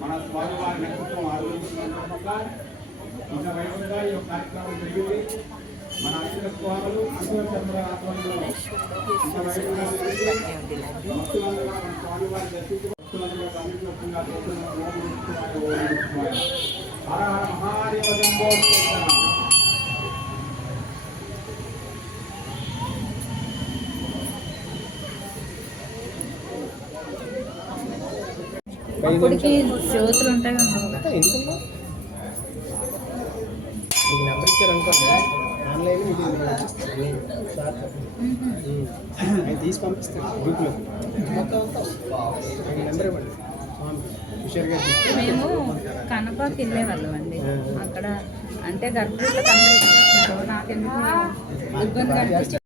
మన స్వామివారి నేతృత్వం ఆలోచించినందువల్ల ఇంత వైభవంగా ఈ కార్యక్రమం జరిగింది. మన అక్షర స్వాములు అంకుర చంద్ర ఆధ్వర్యంలో ఇంత వైభవంగా జరిగింది. భక్తులందరూ మన స్వామివారి దర్శించి భక్తులందరూ అమితంగా హర హర మహాదేవ జంబో. అప్పటికి జ్యోతులు ఉంటాయి కదా. నెంబర్ ఇచ్చారనుకోండి ఆన్లైన్ ఆయన తీసి పంపిస్తాను గ్రూప్లో నెంబర్ ఇవ్వండి. మేము కనపాకి వెళ్ళేవాళ్ళం అండి. అక్కడ అంటే గర్భిణీలకు అందరూ నాకెందుకు ఇబ్బంది కనిపించి